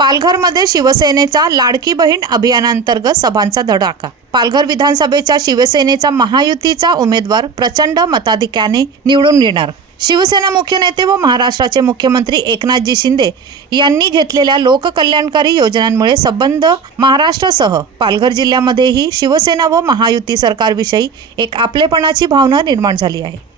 पालघरमध्ये शिवसेनेचा लाडकी बहीण अभियानांतर्गत सभांचा धडाका। पालघर विधानसभेच्या शिवसेनेचा महायुतीचा उमेदवार प्रचंड मताधिक्याने निवडून येणार। शिवसेना मुख्य नेते व महाराष्ट्राचे मुख्यमंत्री एकनाथजी शिंदे यांनी घेतलेल्या लोककल्याणकारी योजनांमुळे संबंध महाराष्ट्रासह पालघर जिल्ह्यामध्येही शिवसेना व महायुती सरकारविषयी एक आपलेपणाची भावना निर्माण झाली आहे।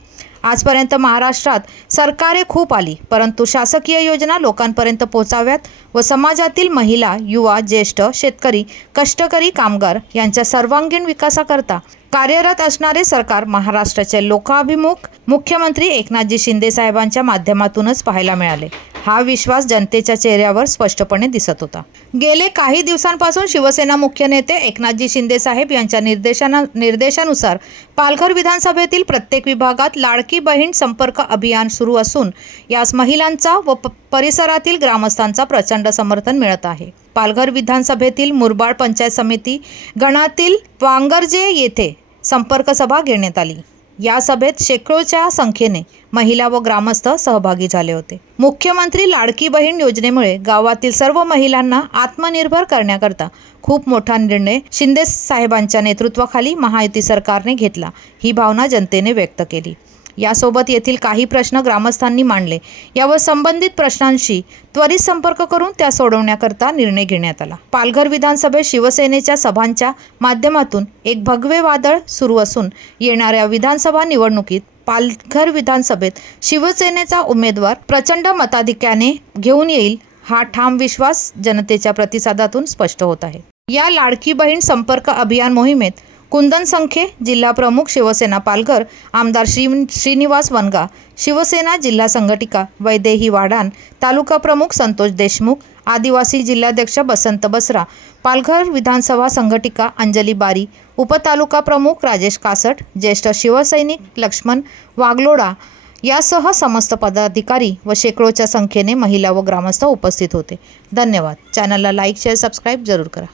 आजपर्यंत महाराष्ट्रात सरकारे खूप आली, परंतु शासकीय योजना लोकांपर्यंत पोहोचाव्यात व समाजातील महिला, युवा, ज्येष्ठ, शेतकरी, कष्टकरी, कामगार यांच्या सर्वांगीण विकासाकरता कार्यरत असणारे सरकार महाराष्ट्राचे लोकाभिमुख मुख्यमंत्री एकनाथजी शिंदे साहेबांच्या माध्यमातूनच पाहायला मिळाले। हा विश्वास जनतेच्या चेहऱ्यावर स्पष्टपणे दिसत होता। गेले काही दिवसांपासून शिवसेना मुख्य नेते एकनाथजी शिंदे साहेब यांच्या निर्देशानुसार पालघर विधानसभेतील प्रत्येक विभागात लाडकी बहीण संपर्क अभियान सुरू असून यास महिलांचा व परिसरातील ग्रामस्थांचा प्रचंड समर्थन मिळत आहे। पालघर विधानसभेतील मुरबाड पंचायत समिती गणातील वांगरजे येथे संपर्क सभा घेण्यात आली। या सभेत शेकडोच्या संख्येने महिला व ग्रामस्थ सहभागी झाले होते। मुख्यमंत्री लाडकी बहीण योजनेमुळे गावातील सर्व महिलांना आत्मनिर्भर करण्याकरता खूप मोठा निर्णय शिंदे साहेबांच्या नेतृत्वाखाली महायुती सरकारने घेतला, ही भावना जनतेने व्यक्त केली। यासोबत येथील काही प्रश्न ग्रामस्थांनी मांडले। यावर संबंधित प्रश्नांशी त्वरित संपर्क करून त्या सोडवण्याकरता निर्णय घेण्यात आला। पालघर विधानसभेत शिवसेनेच्या सभांच्या माध्यमातून एक भगवे वादळ सुरू असून येणाऱ्या विधानसभा निवडणुकीत पालघर विधानसभेत शिवसेनेचा उमेदवार प्रचंड मताधिक्याने घेऊन येईल, हा ठाम विश्वास जनतेच्या प्रतिसादातून स्पष्ट होत आहे। या लाडकी बहीण संपर्क अभियान मोहिमेत कुंदन संखे जिल्हा प्रमुख शिवसेना पालघर, आमदार श्रीनिवास वनगा, शिवसेना जिल्हा संघटिका वैदेही वाडान, तालुका प्रमुख संतोष देशमुख, आदिवासी जिल्हाध्यक्ष बसंत बसरा, पालघर विधानसभा संघटिका अंजली बारी, उपतालुका प्रमुख राजेश कासट, ज्येष्ठ शिवसैनिक लक्ष्मण वागलोडा यासह समस्त पदाधिकारी व शेकडोच्या संख्येने महिला व ग्रामस्थ उपस्थित होते। धन्यवाद। चॅनलला लाईक, शेअर, सबस्क्राईब जरूर करा।